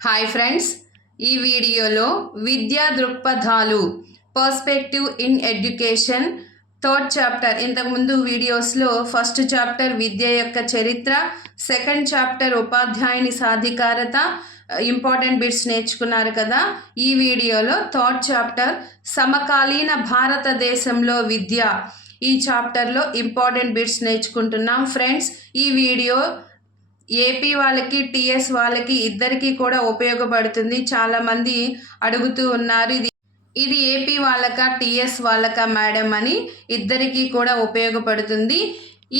Hi friends, ఈ వీడియోలో విద్యా దృక్పథాలు perspective in education third chapter. ఇంతకుముందు వీడియోస్లో ఫస్ట్ చాప్టర్ విద్య యొక్క చరిత్ర, సెకండ్ చాప్టర్ ఉపాధ్యాయుని సాధికారత, ఇంపార్టెంట్ బిట్స్ నేర్చుకున్నారు కదా. ఈ వీడియోలో థర్డ్ చాప్టర్ సమకాలీన భారతదేశంలో విద్య, ఈ చాప్టర్లో ఇంపార్టెంట్ బిట్స్ నేర్చుకుంటున్నాం. ఫ్రెండ్స్, ఈ వీడియో ఏపీ వాళ్ళకి, టీఎస్ వాళ్ళకి ఇద్దరికి కూడా ఉపయోగపడుతుంది. చాలామంది అడుగుతూ ఉన్నారు, ఇది ఏపీ వాళ్ళకా టీఎస్ వాళ్ళకా మేడం అని. ఇద్దరికి కూడా ఉపయోగపడుతుంది.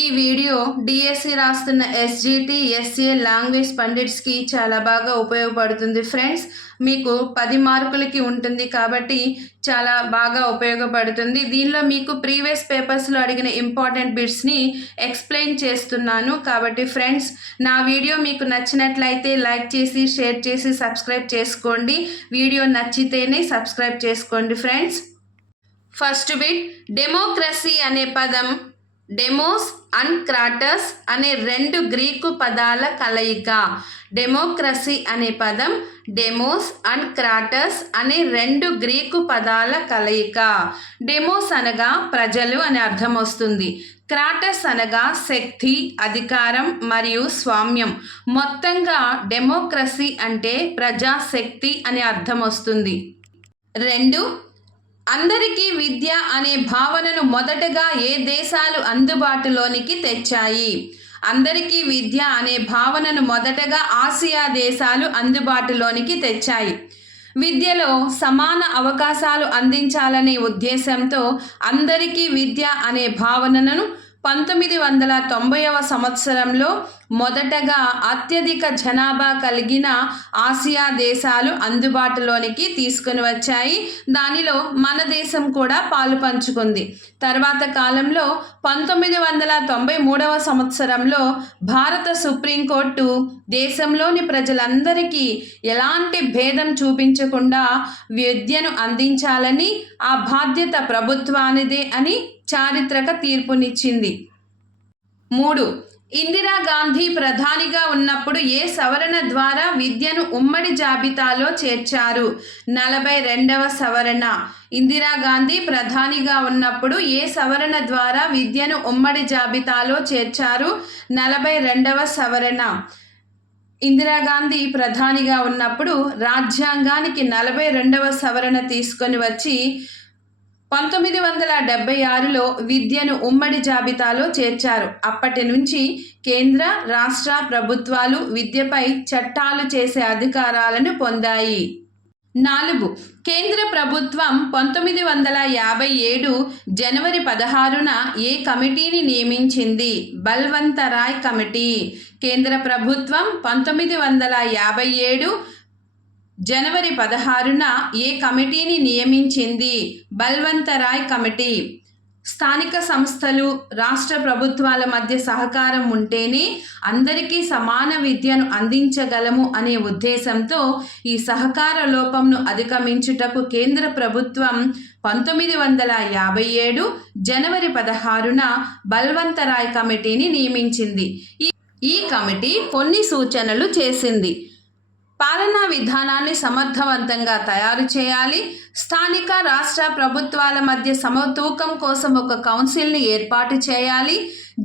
ఈ వీడియో డిఎస్సి రాస్తున్న ఎస్జిటి, ఎస్ఏ లాంగ్వేజ్ పండిట్స్కి చాలా బాగా ఉపయోగపడుతుంది. ఫ్రెండ్స్, మీకు 10 మార్కులకి ఉంటుంది కాబట్టి చాలా బాగా ఉపయోగపడుతుంది. దీనిలో మీకు ప్రీవియస్ పేపర్స్లో అడిగిన ఇంపార్టెంట్ బిట్స్ని ఎక్స్ప్లెయిన్ చేస్తున్నాను. కాబట్టి ఫ్రెండ్స్, నా వీడియో మీకు నచ్చినట్లయితే లైక్ చేసి, షేర్ చేసి, సబ్స్క్రైబ్ చేసుకోండి. వీడియో నచ్చితేనే సబ్స్క్రైబ్ చేసుకోండి. ఫ్రెండ్స్, ఫస్ట్ బిట్, డెమోక్రసీ అనే పదం డెమోస్ అండ్ క్రాటస్ అనే 2 గ్రీకు పదాల కలయిక. డెమోక్రసీ అనే పదం డెమోస్ అండ్ క్రాటస్ అనే 2 గ్రీకు పదాల కలయిక. డెమోస్ అనగా ప్రజలు అని అర్థం వస్తుంది. క్రాటస్ అనగా శక్తి, అధికారం మరియు స్వామ్యం. మొత్తంగా డెమోక్రసీ అంటే ప్రజాశక్తి అని అర్థం వస్తుంది. 2, అందరికీ విద్య అనే భావనను మొదటగా ఏ దేశాలు అందుబాటులోనికి తెచ్చాయి? అందరికీ విద్య అనే భావనను మొదటగా ఆసియా దేశాలు అందుబాటులోనికి తెచ్చాయి. విద్యలో సమాన అవకాశాలు అందించాలనే ఉద్దేశంతో అందరికీ విద్య అనే భావనను 1990వ సంవత్సరంలో మొదటగా అత్యధిక జనాభా కలిగిన ఆసియా దేశాలు అందుబాటులోనికి తీసుకుని వచ్చాయి. దానిలో మన దేశం కూడా పాలు పంచుకుంది. తర్వాత కాలంలో 1993వ సంవత్సరంలో భారత సుప్రీంకోర్టు దేశంలోని ప్రజలందరికీ ఎలాంటి భేదం చూపించకుండా విద్యను అందించాలని, ఆ బాధ్యత ప్రభుత్వానిదే అని చారిత్రక తీర్పునిచ్చింది. 3, ఇందిరాగాంధీ ప్రధానిగా ఉన్నప్పుడు ఏ సవరణ ద్వారా విద్యను ఉమ్మడి జాబితాలో చేర్చారు? 42వ సవరణ. ఇందిరాగాంధీ ప్రధానిగా ఉన్నప్పుడు ఏ సవరణ ద్వారా విద్యను ఉమ్మడి జాబితాలో చేర్చారు? 42వ సవరణ. ఇందిరాగాంధీ ప్రధానిగా ఉన్నప్పుడు రాజ్యాంగానికి 42వ సవరణ తీసుకొని వచ్చి 1976లో విద్యను ఉమ్మడి జాబితాలో చేర్చారు. అప్పటి నుంచి కేంద్ర, రాష్ట్ర ప్రభుత్వాలు విద్యపై చట్టాలు చేసే అధికారాలను పొందాయి. 4, కేంద్ర ప్రభుత్వం 1957 జనవరి 16న ఏ కమిటీని నియమించింది? బల్వంతరాయ్ కమిటీ. కేంద్ర ప్రభుత్వం 1957 జనవరి 16న ఏ కమిటీని నియమించింది? బల్వంతరాయ్ కమిటీ. స్థానిక సంస్థలు, రాష్ట్ర ప్రభుత్వాల మధ్య సహకారం ఉంటేనే అందరికీ సమాన విద్యను అందించగలము అనే ఉద్దేశంతో ఈ సహకార లోపంను అధిగమించుటకు కేంద్ర ప్రభుత్వం 1957 జనవరి 16న బల్వంతరాయ్ కమిటీని నియమించింది. ఈ కమిటీ కొన్ని సూచనలు చేసింది. పాలనా విధానాన్ని సమర్థవంతంగా తయారు చేయాలి. స్థానిక, రాష్ట్ర ప్రభుత్వాల మధ్య సమతూకం కోసం ఒక కౌన్సిల్ని ఏర్పాటు చేయాలి.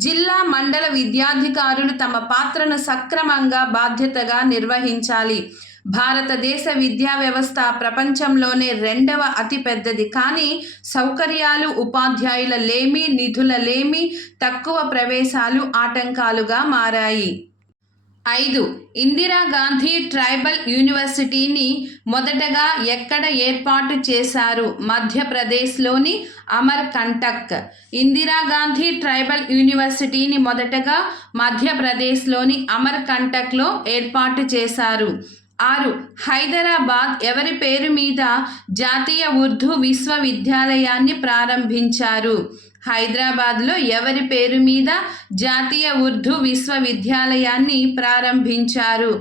జిల్లా, మండల విద్యాధికారులు తమ పాత్రను సక్రమంగా, బాధ్యతగా నిర్వహించాలి. భారతదేశ విద్యా వ్యవస్థ ప్రపంచంలోనే 2వ అతిపెద్దది. కానీ సౌకర్యాలు, ఉపాధ్యాయుల లేమి, నిధుల లేమి, తక్కువ ప్రవేశాలు ఆటంకాలుగా మారాయి. 5, ఇందిరాగాంధీ ట్రైబల్ యూనివర్సిటీని మొదటగా ఎక్కడ ఏర్పాటు చేశారు? మధ్యప్రదేశ్లోని అమర్కంటక్. ఇందిరాగాంధీ ట్రైబల్ యూనివర్సిటీని మొదటగా మధ్యప్రదేశ్లోని అమర్కంటక్లో ఏర్పాటు చేశారు. 6, హైదరాబాద్ ఎవరి పేరు మీద జాతీయ ఉర్దూ విశ్వవిద్యాలయాన్ని ప్రారంభించారు? హైదరాబాద్లో ఎవరి పేరు మీద జాతీయ ఉర్దూ విశ్వవిద్యాలయాన్ని ప్రారంభించారు?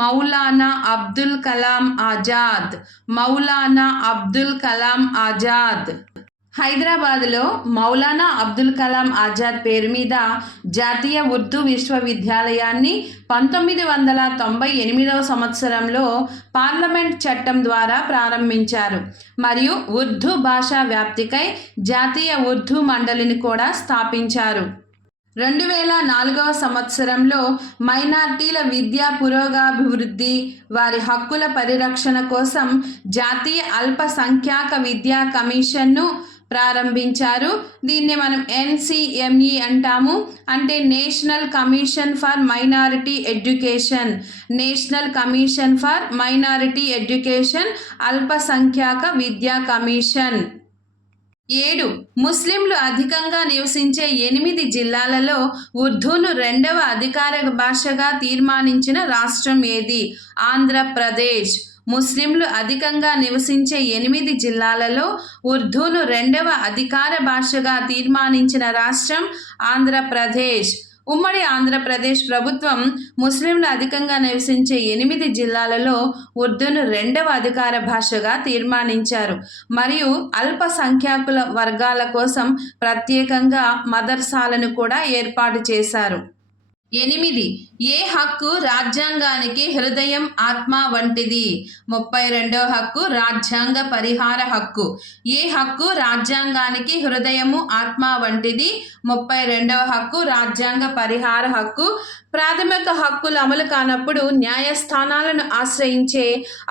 మౌలానా అబ్దుల్ కలాం ఆజాద్. మౌలానా అబ్దుల్ కలాం ఆజాద్. హైదరాబాద్లో మౌలానా అబ్దుల్ కలాం ఆజాద్ పేరు మీద జాతీయ ఉర్దూ విశ్వవిద్యాలయాన్ని 1998వ సంవత్సరంలో పార్లమెంట్ చట్టం ద్వారా ప్రారంభించారు మరియు ఉర్దూ భాషా వ్యాప్తికై జాతీయ ఉర్దూ మండలిని కూడా స్థాపించారు. 2004వ సంవత్సరంలో మైనార్టీల విద్యా పురోగభివృద్ధి, వారి హక్కుల పరిరక్షణ కోసం జాతీయ అల్పసంఖ్యాక విద్యా కమిషన్ను ప్రారంభించారు. దీన్ని మనం NCME అంటాము. అంటే national commission for minority education. National commission for minority education, అల్పసంఖ్యాక విద్యా కమిషన్. 7. ముస్లింలు అధికంగా నివసించే 8 జిల్లాలలో ఉర్దూను 2వ అధికార భాషగా తీర్మానించిన రాష్ట్రం ఏది? ఆంధ్రప్రదేశ్. ముస్లింలు అధికంగా నివసించే 8 జిల్లాలలో ఉర్దూను 2వ అధికార భాషగా తీర్మానించిన రాష్ట్రం ఆంధ్రప్రదేశ్. ఉమ్మడి ఆంధ్రప్రదేశ్ ప్రభుత్వం ముస్లింలు అధికంగా నివసించే 8 జిల్లాలలో ఉర్దూను 2వ అధికార భాషగా తీర్మానించారు మరియు అల్పసంఖ్యాకుల వర్గాల కోసం ప్రత్యేకంగా మదర్సాలను కూడా ఏర్పాటు చేశారు. 8. ఏ హక్కు రాజ్యాంగానికి హృదయం, ఆత్మ వంటిది? 32వ హక్కు రాజ్యాంగ పరిహార హక్కు. ఏ హక్కు రాజ్యాంగానికి హృదయము, ఆత్మ వంటిది? 32వ హక్కు రాజ్యాంగ పరిహార హక్కు. ప్రాథమిక హక్కులు అమలు కానప్పుడు న్యాయస్థానాలను ఆశ్రయించే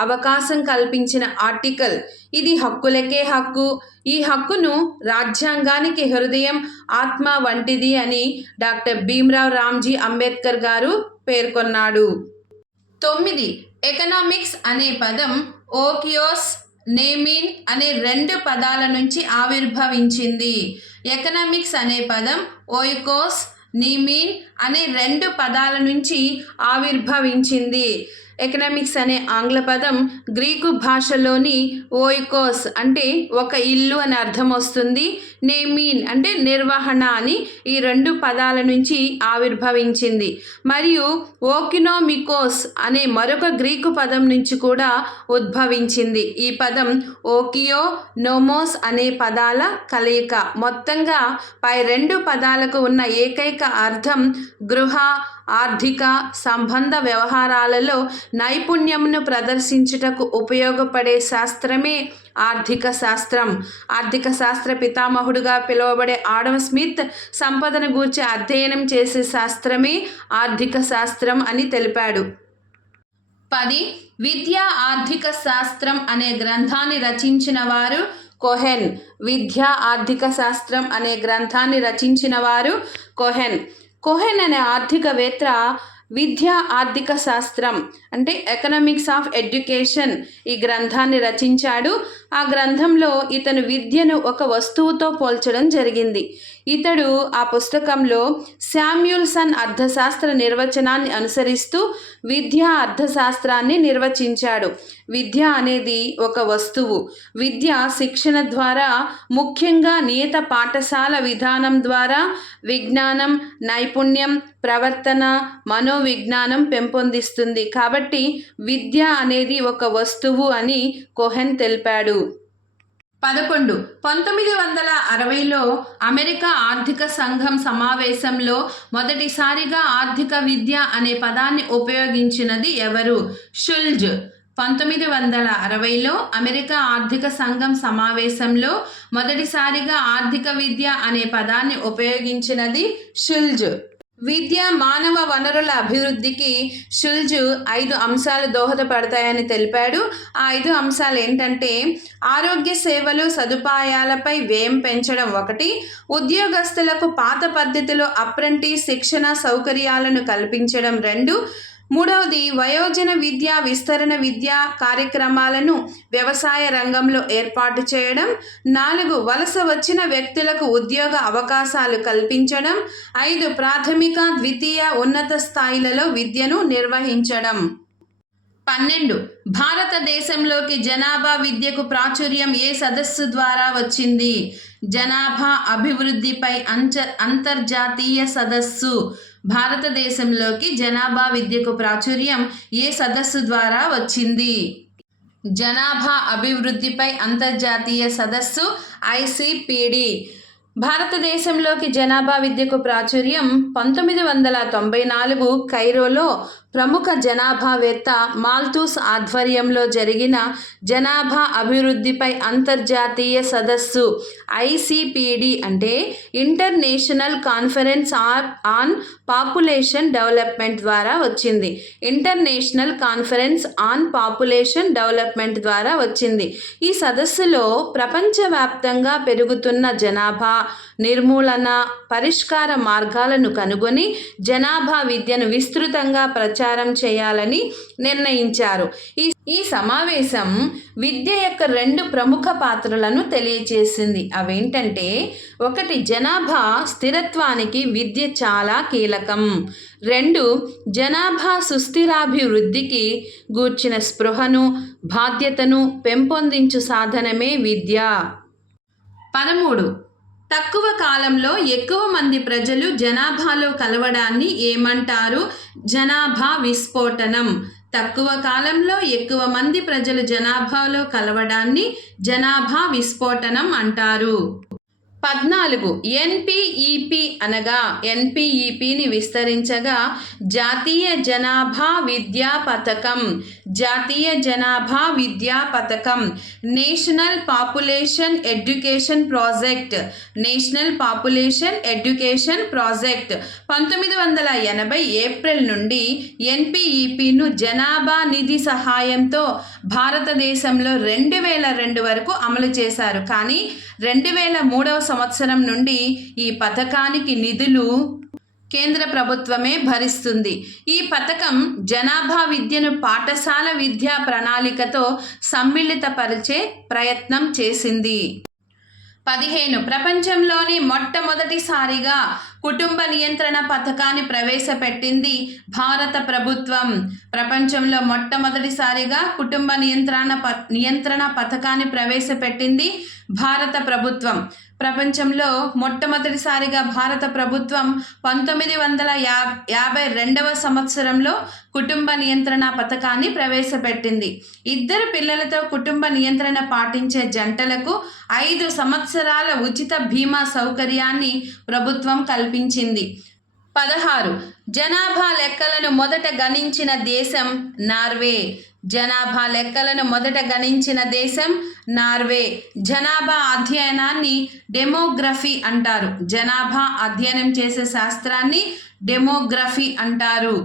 అవకాశం కల్పించిన ఆర్టికల్. ఇది హక్కులకే హక్కు. ఈ హక్కును రాజ్యాంగానికి హృదయం, ఆత్మ వంటిది అని డాక్టర్ భీమ్రావ్ రామ్జీ అంబేద్కర్ గారు పేర్కొన్నాడు. 9. ఎకనామిక్స్ అనే పదం ఓకియోస్, నేమిన్ అనే 2 పదాల నుంచి ఆవిర్భవించింది. ఎకనామిక్స్ అనే పదం ఓయికోస్, నీమిన్ అనే 2 పదాల నుంచి ఆవిర్భవించింది. ఎకనామిక్స్ అనే ఆంగ్ల పదం గ్రీకు భాషలోని ఓయికోస్ అంటే ఒక ఇల్లు అని అర్థం వస్తుంది. నేమిన్ అంటే నిర్వహణ అని ఈ 2 పదాల నుంచి ఆవిర్భవించింది. మరియు ఓకినోమికోస్ అనే మరొక గ్రీకు పదం నుంచి కూడా ఉద్భవించింది. ఈ పదం ఓకియో, నోమోస్ అనే పదాల కలయిక. మొత్తంగా పై 2 పదాలకు ఉన్న ఏకైక అర్థం గృహ, ఆర్థిక, సంబంధ వ్యవహారాలలో నైపుణ్యమును ప్రదర్శించుటకు ఉపయోగపడే శాస్త్రమే ఆర్థిక శాస్త్రం. ఆర్థిక శాస్త్ర పితామహుడుగా పిలువబడే ఆడమ్ స్మిత్ సంపదను గూర్చి అధ్యయనం చేసే శాస్త్రమే ఆర్థిక శాస్త్రం అని తెలిపాడు. 10. విద్యా ఆర్థిక శాస్త్రం అనే గ్రంథాన్ని రచించిన వారు కోహెన్. విద్యా ఆర్థిక శాస్త్రం అనే గ్రంథాన్ని రచించిన వారు కోహెన్. కోహెన్ అనే ఆర్థికవేత్త విద్యా ఆర్థిక శాస్త్రం అంటే ఎకనామిక్స్ ఆఫ్ ఎడ్యుకేషన్ ఈ గ్రంథాన్ని రచించాడు. ఆ గ్రంథంలో ఇతను విద్యను ఒక వస్తువుతో పోల్చడం జరిగింది. ఇతడు ఆ పుస్తకంలో శామ్యూల్సన్ అర్థశాస్త్ర నిర్వచనాన్ని అనుసరిస్తూ విద్యా అర్థశాస్త్రాన్ని నిర్వచించాడు. విద్య అనేది ఒక వస్తువు. విద్య శిక్షణ ద్వారా, ముఖ్యంగా నియత పాఠశాల విధానం ద్వారా విజ్ఞానం, నైపుణ్యం, ప్రవర్తన, మనోవిజ్ఞానం పెంపొందిస్తుంది. కాబట్టి విద్య అనేది ఒక వస్తువు అని కోహెన్ తెలిపాడు. 11. 1960లో అమెరికా ఆర్థిక సంఘం సమావేశంలో మొదటిసారిగా ఆర్థిక విద్య అనే పదాన్ని ఉపయోగించినది ఎవరు? షుల్జ్. 1960లో అమెరికా ఆర్థిక సంఘం సమావేశంలో మొదటిసారిగా ఆర్థిక విద్య అనే పదాన్ని ఉపయోగించినది షుల్జ్. విద్య మానవ వనరుల అభివృద్ధికి షుల్జ్ 5 అంశాలు దోహదపడతాయని తెలిపాడు. ఆ 5 అంశాలు ఏంటంటే ఆరోగ్య సేవలు, సదుపాయాలపై వ్యయం పెంచడం 1, ఉద్యోగస్తులకు పాత పద్ధతిలో అప్రెంటిస్ శిక్షణ సౌకర్యాలను కల్పించడం 2, మూడవది వయోజన విద్య, విస్తరణ విద్యా కార్యక్రమాలను వ్యవసాయ రంగంలో ఏర్పాటు చేయడం, 4 వలస వచ్చిన వ్యక్తులకు ఉద్యోగ అవకాశాలు కల్పించడం, 5 ప్రాథమిక, ద్వితీయ, ఉన్నత స్థాయిలలో విద్యను నిర్వహించడం. 12. భారతదేశంలోకి జనాభా విద్యకు ప్రాచుర్యం ఏ సదస్సు ద్వారా వచ్చింది? జనాభా అభివృద్ధిపై అంతర్జాతీయ సదస్సు. భారతదేశంలోకి జనాభా విద్యకు ప్రాచుర్యం ఏ సదస్సు ద్వారా వచ్చింది? జనాభా అభివృద్ధిపై అంతర్జాతీయ సదస్సు ICPD. భారతదేశంలోకి జనాభా విద్యకు ప్రాచుర్యం 1994 కైరోలో ప్రముఖ జనాభావేత్త మాల్థూస్ ఆధ్వర్యంలో జరిగిన జనాభా అభివృద్ధిపై అంతర్జాతీయ సదస్సు ICPD అంటే international conference on population development ద్వారా వచ్చింది. International conference on population development ద్వారా వచ్చింది. ఈ సదస్సులో ప్రపంచవ్యాప్తంగా పెరుగుతున్న జనాభా నిర్మూలన పరిష్కార మార్గాలను కనుగొని జనాభా విద్యను విస్తృతంగా ప్రచారం చేయాలని నిర్ణయించారు. ఈ సమావేశం విద్య యొక్క 2 ప్రముఖ పాత్రలను తెలియజేసింది. అవేంటంటే 1 జనాభా స్థిరత్వానికి విద్య చాలా కీలకం. 2 జనాభా సుస్థిరాభివృద్ధికి గూర్చిన స్పృహను బాధ్యతను పెంపొందించు సాధనమే విద్య. 13 తక్కువ కాలంలో ఎక్కువ మంది ప్రజలు జనాభాలో కలవడాన్ని ఏమంటారు? జనాభా విస్ఫోటనం. తక్కువ కాలంలో ఎక్కువ మంది ప్రజలు జనాభాలో కలవడాన్ని జనాభా విస్ఫోటనం అంటారు. 14 NPEP అనగా NPEPని విస్తరించగా జాతీయ జనాభా విద్యా పథకం. జాతీయ జనాభా విద్యా పథకం. National population education project. National population education project. 1980 April నుండి NPEPను జనాభా నిధి సహాయంతో భారతదేశంలో 2002 వరకు అమలు చేశారు. కానీ 2003 సంవత్సరం నుండి ఈ పథకానికి నిధులు కేంద్ర ప్రభుత్వమే భరిస్తుంది. ఈ పథకం జనాభా విద్యను పాఠశాల విద్యా ప్రణాళికతో సమ్మిళితపరిచే ప్రయత్నం చేసింది. 15 ప్రపంచంలోని మొట్టమొదటిసారిగా కుటుంబ నియంత్రణ పథకాన్ని ప్రవేశపెట్టింది భారత ప్రభుత్వం. ప్రపంచంలో మొట్టమొదటిసారిగా కుటుంబ నియంత్రణ పథకాన్ని ప్రవేశపెట్టింది భారత ప్రభుత్వం. ప్రపంచంలో మొట్టమొదటిసారిగా భారత ప్రభుత్వం 1952వ సంవత్సరంలో కుటుంబ నియంత్రణ పథకాన్ని ప్రవేశపెట్టింది. 2 పిల్లలతో కుటుంబ నియంత్రణ పాటించే జంటలకు 5 సంవత్సరాల ఉచిత బీమా సౌకర్యాన్ని ప్రభుత్వం కల్పించింది. 16 జనాభా లెక్కలను మొదట గణించిన దేశం నార్వే. జనాభా లెక్కలను మొదట గణించిన దేశం నార్వే. జనాభా అధ్యయనాన్ని డెమోగ్రఫీ అంటారు. జనాభా అధ్యయనం చేసే శాస్త్రాన్ని డెమోగ్రఫీ అంటారు.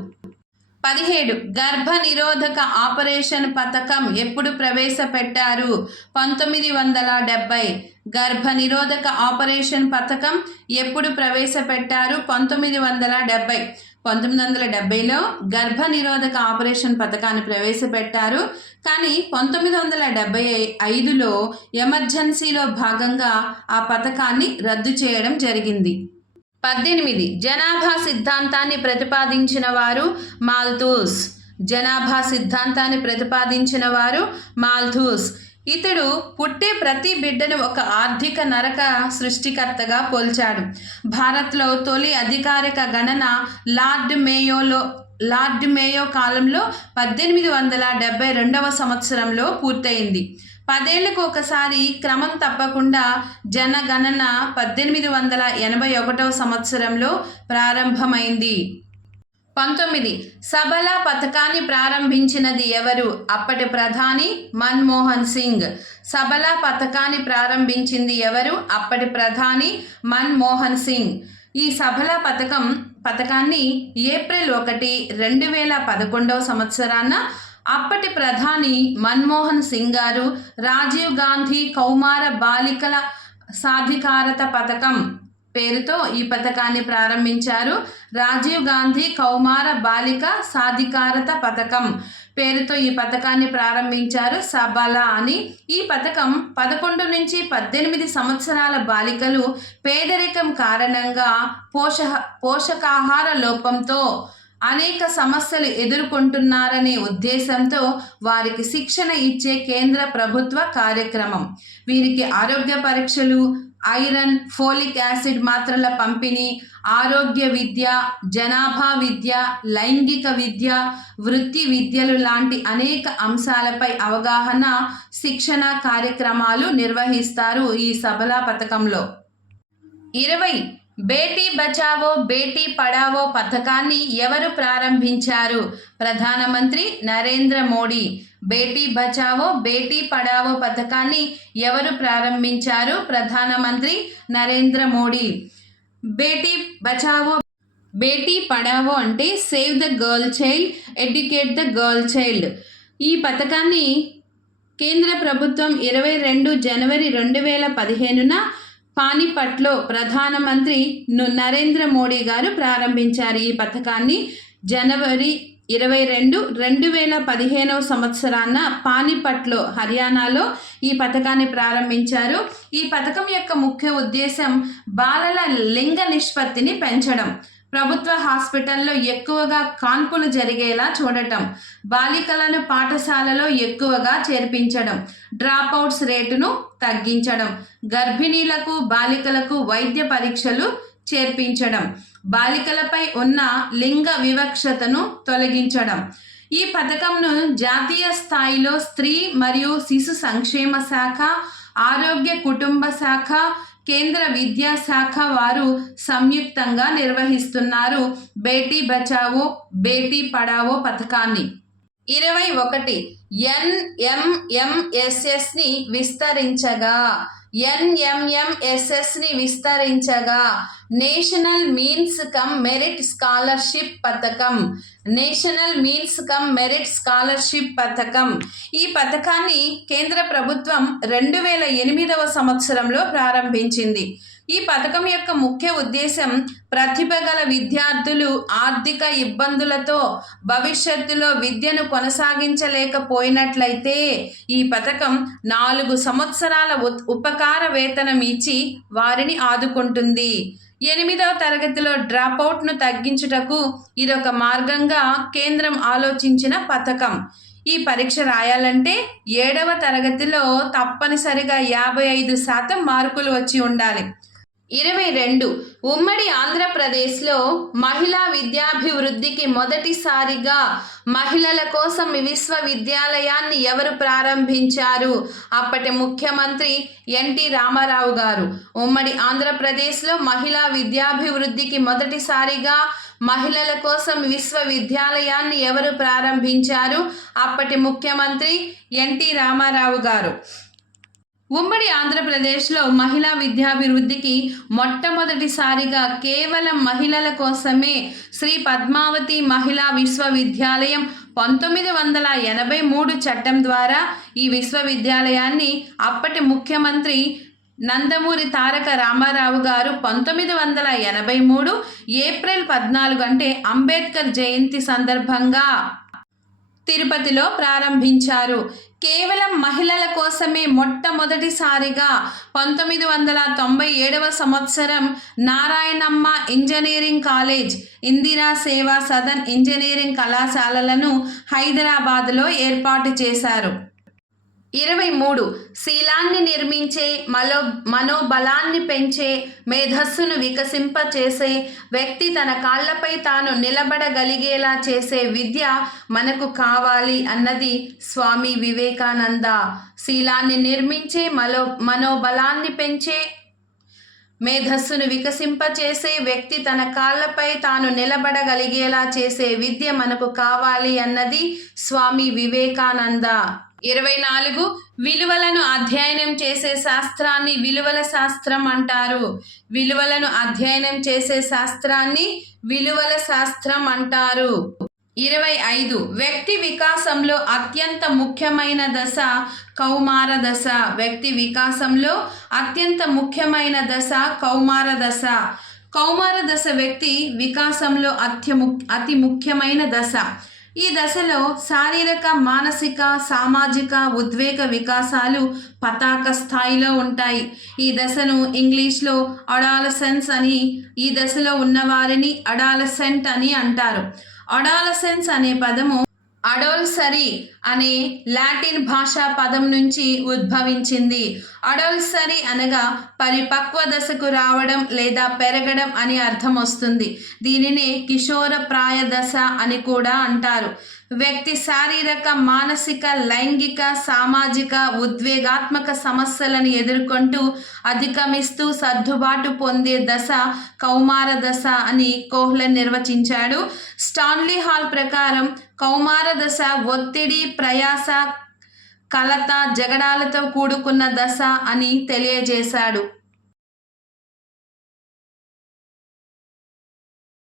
17 గర్భ నిరోధక ఆపరేషన్ పథకం ఎప్పుడు ప్రవేశపెట్టారు? 1970. గర్భ నిరోధక ఆపరేషన్ పథకం ఎప్పుడు ప్రవేశపెట్టారు? 1970. 1970లో గర్భ నిరోధక ఆపరేషన్ పథకాన్ని ప్రవేశపెట్టారు. కానీ 1975లో ఎమర్జెన్సీలో భాగంగా ఆ పథకాన్ని రద్దు చేయడం జరిగింది. 18 జనాభా సిద్ధాంతాన్ని ప్రతిపాదించిన వారు మాల్థూస్. జనాభా సిద్ధాంతాన్ని ప్రతిపాదించిన వారు మాల్థూస్. ఇతడు పుట్టే ప్రతి బిడ్డను ఒక ఆర్థిక నరక సృష్టికర్తగా పోల్చాడు. భారత్లో తొలి అధికారిక గణన లార్డ్ మేయో కాలంలో 1872వ సంవత్సరంలో పూర్తయింది. 10 ఏళ్లకు ఒకసారి క్రమం తప్పకుండా జనగణన 1881వ సంవత్సరంలో ప్రారంభమైంది. 19 సబలా పథకాన్ని ప్రారంభించినది ఎవరు? అప్పటి ప్రధాని మన్మోహన్ సింగ్. సబలా పథకాన్ని ప్రారంభించింది ఎవరు? అప్పటి ప్రధాని మన్మోహన్ సింగ్. ఈ సబలా పథకాన్ని ఏప్రిల్ 1, 2011వ సంవత్సరాన అప్పటి ప్రధాని మన్మోహన్ సింగ్ గారు రాజీవ్ గాంధీ కౌమార బాలికల సాధికారత పథకం పేరుతో ఈ పథకాన్ని ప్రారంభించారు. రాజీవ్ గాంధీ కౌమార బాలిక సాధికారత పథకం పేరుతో ఈ పథకాన్ని ప్రారంభించారు. సబలా అని. ఈ పథకం 11 నుంచి 18 సంవత్సరాల బాలికలు పేదరికం కారణంగా పోషకాహార లోపంతో అనేక సమస్యలు ఎదుర్కొంటున్నారనే ఉద్దేశంతో వారికి శిక్షణ ఇచ్చే కేంద్ర ప్రభుత్వ కార్యక్రమం. వీరికి ఆరోగ్య పరీక్షలు, ఐరన్, ఫోలిక్ యాసిడ్ మాత్రల పంపిణీ, ఆరోగ్య విద్య, జనాభా విద్య, లైంగిక విద్య, వృత్తి విద్యలు లాంటి అనేక అంశాలపై అవగాహన, శిక్షణ కార్యక్రమాలు నిర్వహిస్తారు ఈ సబలా పథకంలో. 20 బేటీ బచావో బేటీ పడావో పథకాన్ని ఎవరు ప్రారంభించారు? ప్రధానమంత్రి నరేంద్ర మోడీ. బేటీ బచావో బేటీ పడావో పథకాన్ని ఎవరు ప్రారంభించారు? ప్రధానమంత్రి నరేంద్ర మోడీ. బేటీ బచావో బేటీ పడావో అంటే save the girl child, educate the girl child. ఈ పథకాన్ని కేంద్ర ప్రభుత్వం 22 జనవరి 2015న పానిపట్లో ప్రధానమంత్రి నరేంద్ర మోడీ గారు ప్రారంభించారు. ఈ పథకాన్ని జనవరి 22, 2015 సంవత్సరాన పానిపట్లో హర్యానాలో ఈ పథకాన్ని ప్రారంభించారు. ఈ పథకం యొక్క ముఖ్య ఉద్దేశం బాలల లింగ నిష్పత్తిని పెంచడం, ప్రభుత్వ హాస్పిటల్లో ఎక్కువగా కాన్పులు జరిగేలా చూడటం, బాలికలను పాఠశాలలో ఎక్కువగా చేర్పించడం, డ్రాప్అవుట్స్ రేటును తగ్గించడం, గర్భిణీలకు బాలికలకు వైద్య పరీక్షలు చేర్పించడం, బాలికలపై ఉన్న లింగ వివక్షతను తొలగించడం. ఈ పథకంను జాతీయ స్థాయిలో స్త్రీ మరియు శిశు సంక్షేమ శాఖ, ఆరోగ్య కుటుంబ శాఖ, కేంద్ర విద్యాశాఖ వారు సంయుక్తంగా నిర్వహిస్తున్నారు బేటీ బచావో బేటీ పడావో పథకాన్ని. 21 ఎన్ఎంఎంఎస్ఎస్ని విస్తరించగా. ఎన్ఎంఎంఎస్ఎస్ని విస్తరించగా national means cum merit scholarship పథకం. National means cum merit scholarship పథకం. ఈ పథకాన్ని కేంద్ర ప్రభుత్వం 2008వ సంవత్సరంలో ప్రారంభించింది. ఈ పథకం యొక్క ముఖ్య ఉద్దేశం ప్రతిభ గల విద్యార్థులు ఆర్థిక ఇబ్బందులతో భవిష్యత్తులో విద్యను కొనసాగించలేకపోయినట్లయితే ఈ పథకం 4 సంవత్సరాల ఉపకార వేతనం ఇచ్చి వారిని ఆదుకుంటుంది. 8వ తరగతిలో డ్రాప్అవుట్ను తగ్గించుటకు ఇదొక మార్గంగా కేంద్రం ఆలోచించిన పథకం. ఈ పరీక్ష రాయాలంటే 7వ తరగతిలో తప్పనిసరిగా 55% మార్కులు వచ్చి ఉండాలి. 22 ఉమ్మడి ఆంధ్రప్రదేశ్లో మహిళా విద్యాభివృద్ధికి మొదటిసారిగా మహిళల కోసం విశ్వవిద్యాలయాన్ని ఎవరు ప్రారంభించారు? అప్పటి ముఖ్యమంత్రి ఎన్టీ రామారావు గారు. ఉమ్మడి ఆంధ్రప్రదేశ్లో మహిళా విద్యాభివృద్ధికి మొదటిసారిగా మహిళల కోసం విశ్వవిద్యాలయాన్ని ఎవరు ప్రారంభించారు? అప్పటి ముఖ్యమంత్రి ఎన్టీ రామారావు గారు. ఉమ్మడి ఆంధ్రప్రదేశ్లో మహిళా విద్యాభివృద్ధికి మొట్టమొదటిసారిగా కేవలం మహిళల కోసమే శ్రీ పద్మావతి మహిళా విశ్వవిద్యాలయం 1983 చట్టం ద్వారా ఈ విశ్వవిద్యాలయాన్ని అప్పటి ముఖ్యమంత్రి నందమూరి తారక రామారావు గారు 1983 ఏప్రిల్ 14 అంటే అంబేద్కర్ జయంతి సందర్భంగా తిరుపతిలో ప్రారంభించారు. కేవలం మహిళల కోసమే మొట్టమొదటిసారిగా 1997వ సంవత్సరం నారాయణమ్మ ఇంజనీరింగ్ కాలేజ్, ఇందిరా సేవా సదన్ ఇంజనీరింగ్ కళాశాలలను హైదరాబాద్లో ఏర్పాటు చేశారు. 23 శీలాన్ని నిర్మించే, మనోబలాన్ని పెంచే, మేధస్సును వికసింపచేసే, వ్యక్తి తన కాళ్లపై తాను నిలబడగలిగేలా చేసే విద్య మనకు కావాలి అన్నది స్వామి వివేకానంద. శీలాన్ని నిర్మించే, మనోబలాన్ని పెంచే, మేధస్సును వికసింపచేసే, వ్యక్తి తన కాళ్లపై తాను నిలబడగలిగేలా చేసే విద్య మనకు కావాలి అన్నది స్వామి వివేకానంద. 24 విలువలను అధ్యయనం చేసే శాస్త్రాన్ని విలువల శాస్త్రం అంటారు. విలువలను అధ్యయనం చేసే శాస్త్రాన్ని విలువల శాస్త్రం అంటారు. 25 వ్యక్తి వికాసంలో అత్యంత ముఖ్యమైన దశ కౌమార దశ. వ్యక్తి వికాసంలో అత్యంత ముఖ్యమైన దశ కౌమార దశ. కౌమార దశ వ్యక్తి వికాసంలో అతి ముఖ్యమైన దశ. ఈ దశలో శారీరక, మానసిక, సామాజిక, ఉద్వేగ వికాసాలు పతాక స్థాయిలో ఉంటాయి. ఈ దశను ఇంగ్లీష్లో అడాలసెన్స్ అని, ఈ దశలో ఉన్నవారిని అడాలసెంట్ అని అంటారు. అడాలసెన్స్ అనే పదము అడోల్సరీ అనే లాటిన్ భాషా పదం నుంచి ఉద్భవించింది. అడోల్సరీ అనగా పరిపక్వ దశకు రావడం లేదా పెరగడం అని అర్థం వస్తుంది. దీనినే కిషోర ప్రాయ దశ అని కూడా అంటారు. వ్యక్తి శారీరక, మానసిక, లైంగిక, సామాజిక, ఉద్వేగాత్మక సమస్యలను ఎదుర్కొంటూ అధిగమిస్తూ సర్దుబాటు పొందే దశ కౌమార దశ అని కోహ్లర్ నిర్వచించాడు. స్టాన్లీ హాల్ ప్రకారం కౌమార దశ ఒత్తిడి, ప్రయాస, కలత, జగడాలతో కూడుకున్న దశ అని తెలియజేశాడు.